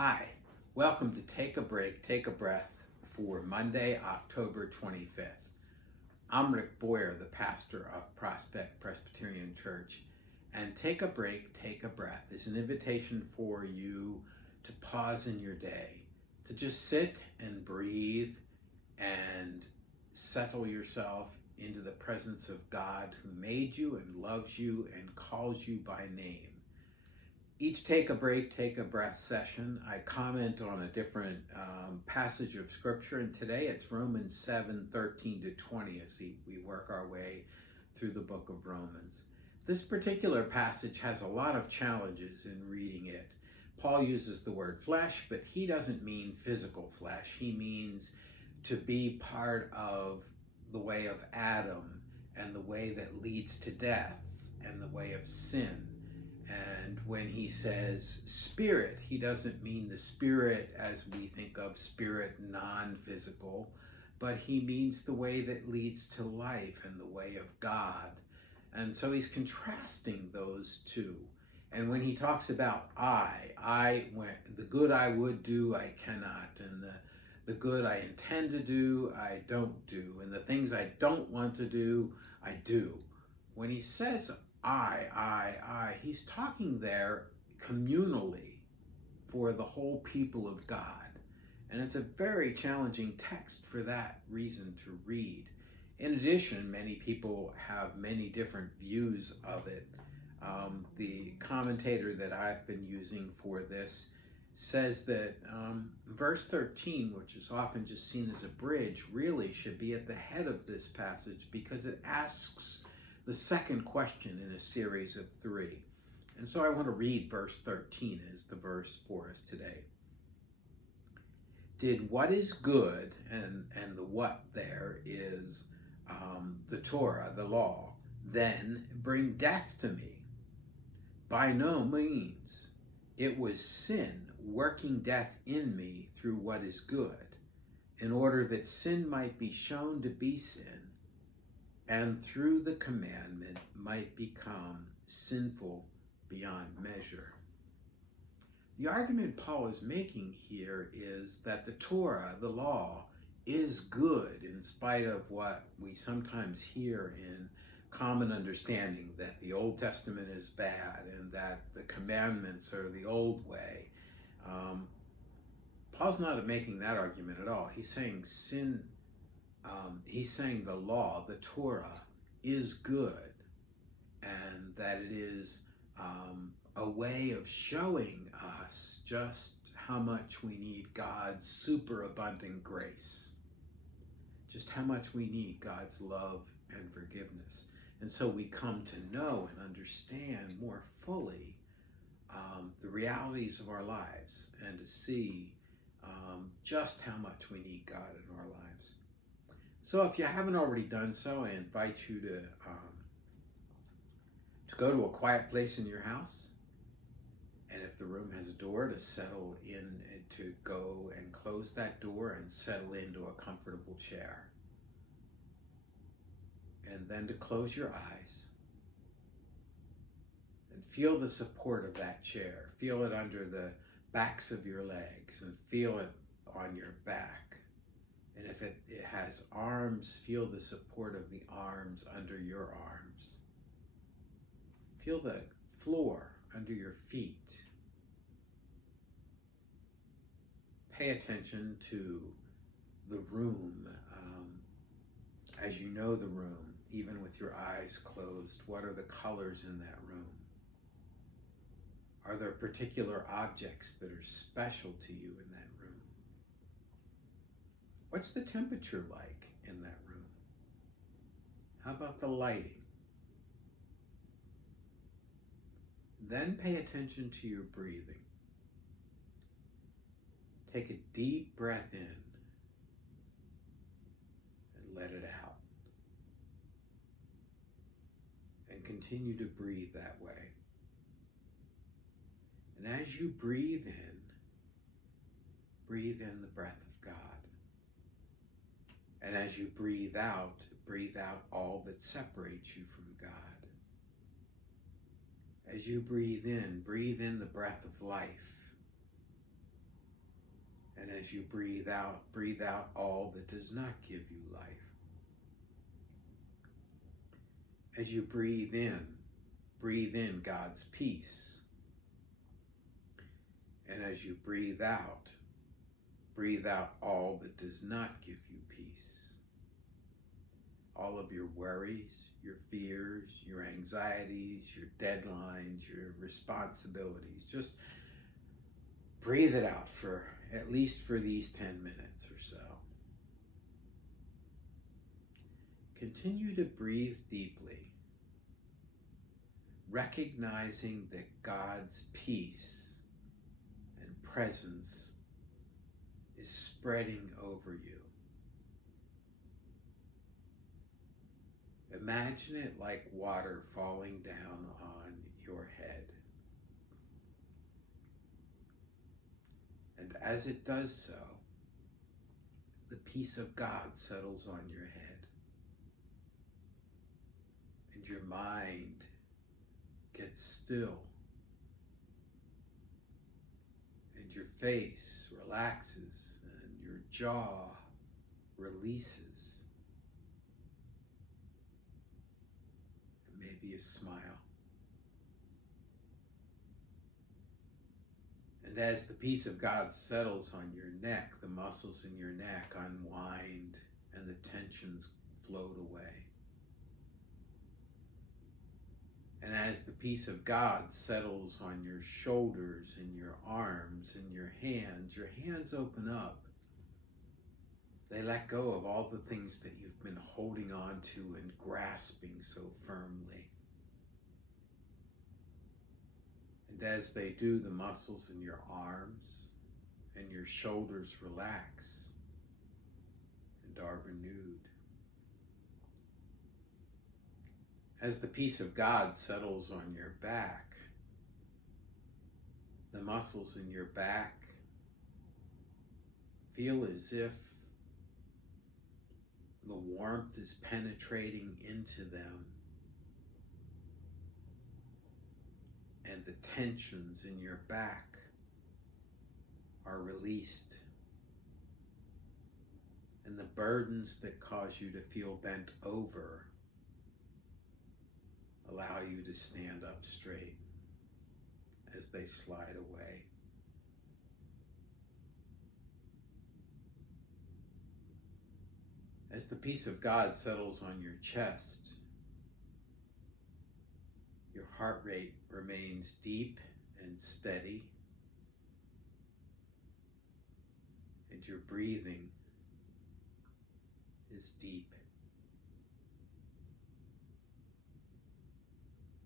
Hi, welcome to Take a Break, Take a Breath for Monday, October 25th. I'm Rick Boyer, the pastor of Prospect Presbyterian Church, and Take a Break, Take a Breath is an invitation for you to pause in your day, to just sit and breathe and settle yourself into the presence of God who made you and loves you and calls you by name. Each Take a Break, Take a Breath session, I comment on a different passage of Scripture, and today it's Romans 7:13 to 20 as we work our way through the book of Romans. This particular passage has a lot of challenges in reading it. Paul uses the word flesh, but he doesn't mean physical flesh. He means to be part of the way of Adam and the way that leads to death and the way of sin. And when he says spirit, he doesn't mean the spirit as we think of spirit non-physical, but he means the way that leads to life and the way of God. And so he's contrasting those two. And when he talks about when the good I would do, I cannot, and the good I intend to do, I don't do, and the things I don't want to do, I do. When he says he's talking there communally for the whole people of God. And it's a very challenging text for that reason to read. In addition, many people have many different views of it. The commentator that I've been using for this says that verse 13, which is often just seen as a bridge, really should be at the head of this passage because it asks the second question in a series of three. And so I want to read verse 13 as the verse for us today. Did what is good, and the what there is the Torah, the law, then bring death to me? By no means. It was sin working death in me through what is good, in order that sin might be shown to be sin, and through the commandment might become sinful beyond measure. The argument Paul is making here is that the Torah, the law, is good in spite of what we sometimes hear in common understanding that the Old Testament is bad and that the commandments are the old way. Paul's not making that argument at all. He's saying he's saying the law, the Torah, is good, and that it is a way of showing us just how much we need God's superabundant grace, just how much we need God's love and forgiveness. And so we come to know and understand more fully the realities of our lives and to see just how much we need God in our lives. So if you haven't already done so, I invite you to go to a quiet place in your house. And if the room has a door, to settle in, to go and close that door and settle into a comfortable chair. And then to close your eyes and feel the support of that chair. Feel it under the backs of your legs and feel it on your back. And if it has arms, feel the support of the arms under your arms. Feel the floor under your feet. Pay attention to the room as you know the room, even with your eyes closed. What are the colors in that room? Are there particular objects that are special to you in that room? What's the temperature like in that room? How about the lighting? Then pay attention to your breathing. Take a deep breath in and let it out. And continue to breathe that way. And as you breathe in the breath of God. And as you breathe out all that separates you from God. As you breathe in the breath of life. And as you breathe out all that does not give you life. As you breathe in God's peace. And as you breathe out all that does not give you peace. All of your worries, your fears, your anxieties, your deadlines, your responsibilities. Just breathe it out for at least for these 10 minutes or so. Continue to breathe deeply, recognizing that God's peace and presence is spreading over you. Imagine it like water falling down on your head. And as it does so, the peace of God settles on your head. And your mind gets still. And your face relaxes and your jaw releases. And maybe a smile. And as the peace of God settles on your neck, the muscles in your neck unwind and the tensions float away. And as the peace of God settles on your shoulders and your arms and your hands open up. They let go of all the things that you've been holding on to and grasping so firmly. And as they do, the muscles in your arms and your shoulders relax and are renewed. As the peace of God settles on your back, the muscles in your back feel as if the warmth is penetrating into them, and the tensions in your back are released, and the burdens that cause you to feel bent over allow you to stand up straight as they slide away. As the peace of God settles on your chest, your heart rate remains deep and steady, and your breathing is deep.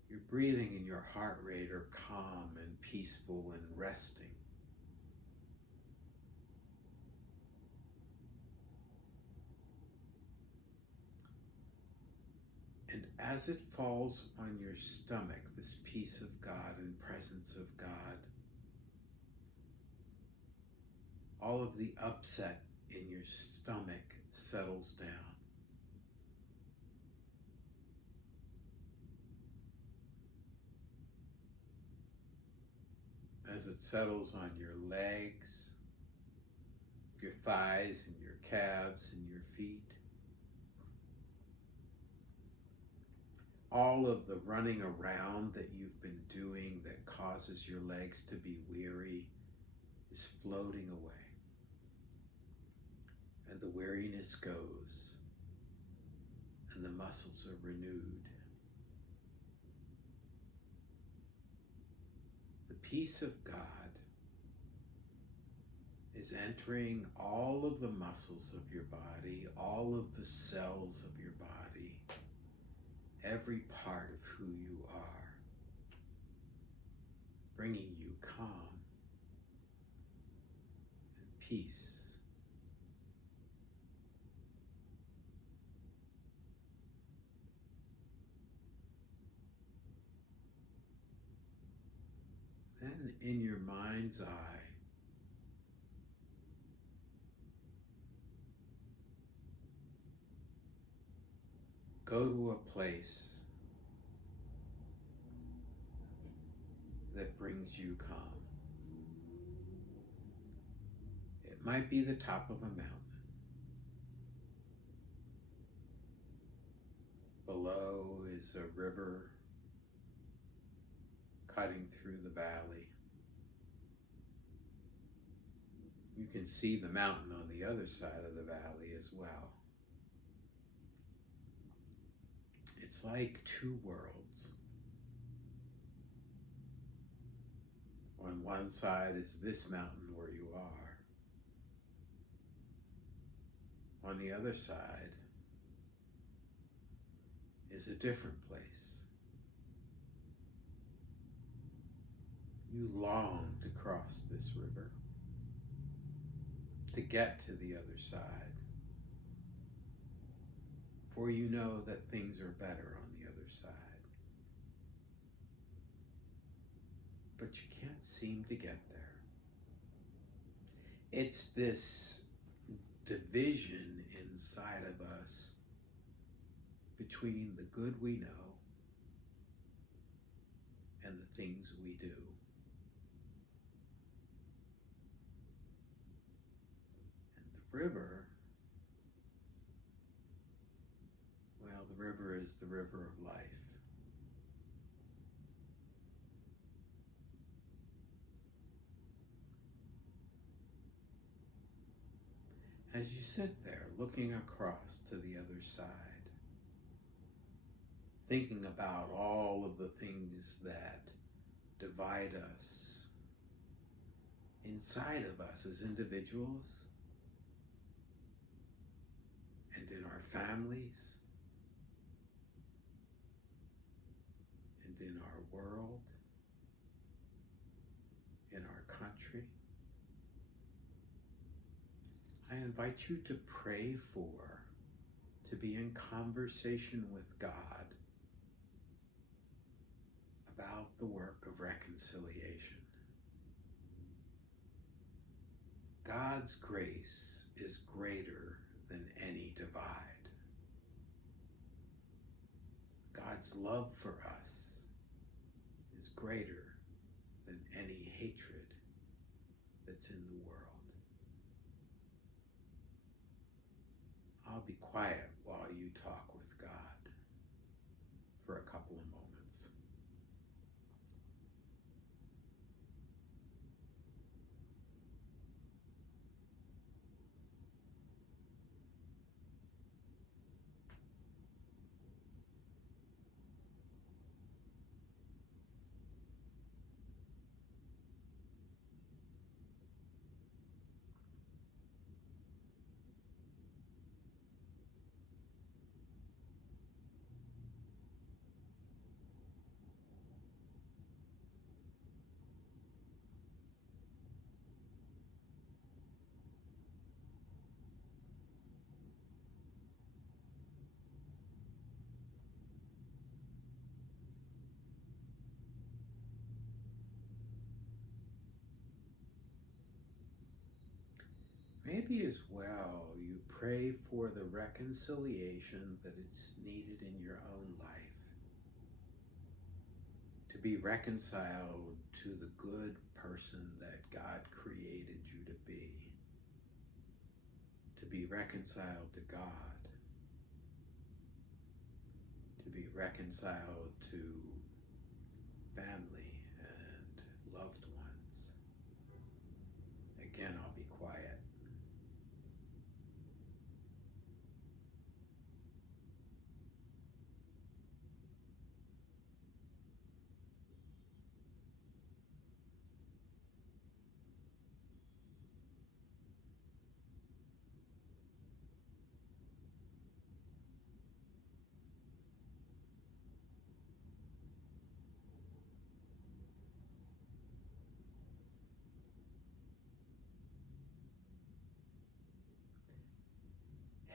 Your breathing and your heart rate are calm and peaceful and resting. And as it falls on your stomach, this peace of God and presence of God, all of the upset in your stomach settles down. As it settles on your legs, your thighs and your calves and your feet, all of the running around that you've been doing that causes your legs to be weary is floating away. And the weariness goes, and the muscles are renewed. The peace of God is entering all of the muscles of your body, all of the cells of your body, every part of who you are, bringing you calm and peace. Then in your mind's eye, go to a place that brings you calm. It might be the top of a mountain. Below is a river cutting through the valley. You can see the mountain on the other side of the valley as well. It's like two worlds. On one side is this mountain where you are. On the other side is a different place. You long to cross this river, to get to the other side, for you know that things are better on the other side. But you can't seem to get there. It's this division inside of us between the good we know and the things we do. And the river, well, the river is the river of life. As you sit there looking across to the other side, thinking about all of the things that divide us inside of us as individuals and in our families and in our world, in our country, I invite you to pray for, to be in conversation with God about the work of reconciliation. God's grace is greater than any divide. God's love for us is greater than any hatred that's in the world. I'll be quiet while you talk with God for a couple of moments. Maybe as well you pray for the reconciliation that is needed in your own life. To be reconciled to the good person that God created you to be. To be reconciled to God. To be reconciled to family and loved ones. Again, I'll be quiet.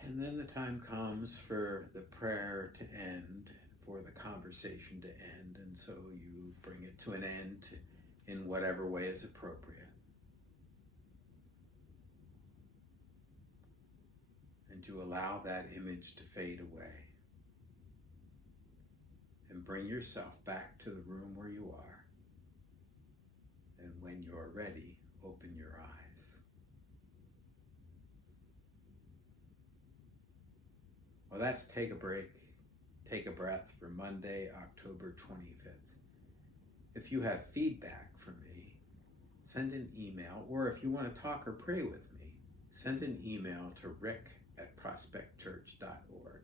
And then the time comes for the prayer to end, for the conversation to end, and so you bring it to an end in whatever way is appropriate. And you allow that image to fade away. And bring yourself back to the room where you are. And when you're ready, open your eyes. Well, that's Take a Break, Take a Breath for Monday, October 25th. If you have feedback for me, send an email, or if you want to talk or pray with me, send an email to rick@prospectchurch.org.